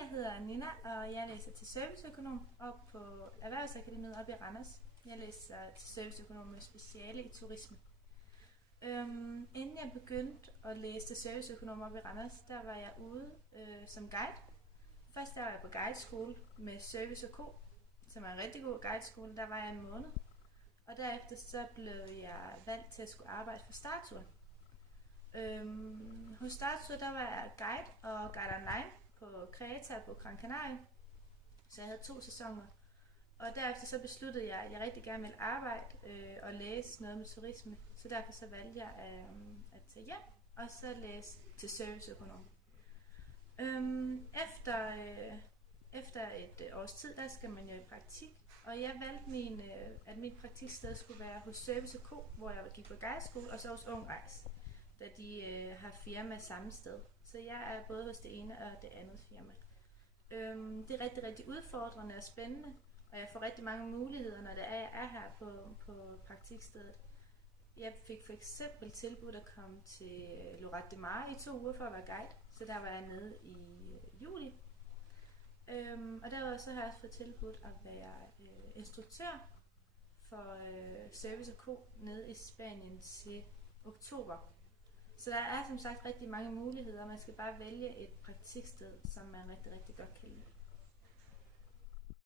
jeg hedder Nina, og jeg læser til serviceøkonom op på Erhvervsakademiet op i Randers. Jeg læser til serviceøkonom med speciale i turisme. Inden jeg begyndte at læse til serviceøkonom op i Randers, der var jeg ude som guide. Først der var jeg på guideskole med Service & Co, som er en rigtig god guideskole. Der var jeg en måned. Og derefter så blev jeg valgt til at skulle arbejde for Startur. Hos Startur der var jeg guide og guide online på Kreta på Gran Canaria. Så jeg havde 2 sæsoner. Og derefter så besluttede jeg, at jeg rigtig gerne ville arbejde og læse noget med turisme. Så derfor så valgte jeg at tage hjem og så læse til serviceøkonom. Efter et års tid, der skal man jo i praktik. Og jeg valgte at mit praktiksted skulle være hos Service & Co, hvor jeg gik på guideskole, og så hos Ung Rejs, da de har firma samme sted. Så jeg er både hos det ene og det andet firma. Det er rigtig, rigtig udfordrende og spændende, og jeg får rigtig mange muligheder, når jeg er her på praktikstedet. Jeg fik for eksempel tilbudt at komme til Lloret de Mar i 2 uger for at være guide, så der var jeg nede i juli. Og derudover så har jeg også fået tilbudt at være instruktør for Service & Co nede i Spanien til oktober. Så der er som sagt rigtig mange muligheder, man skal bare vælge et praktiksted, som man rigtig, rigtig godt kan lide.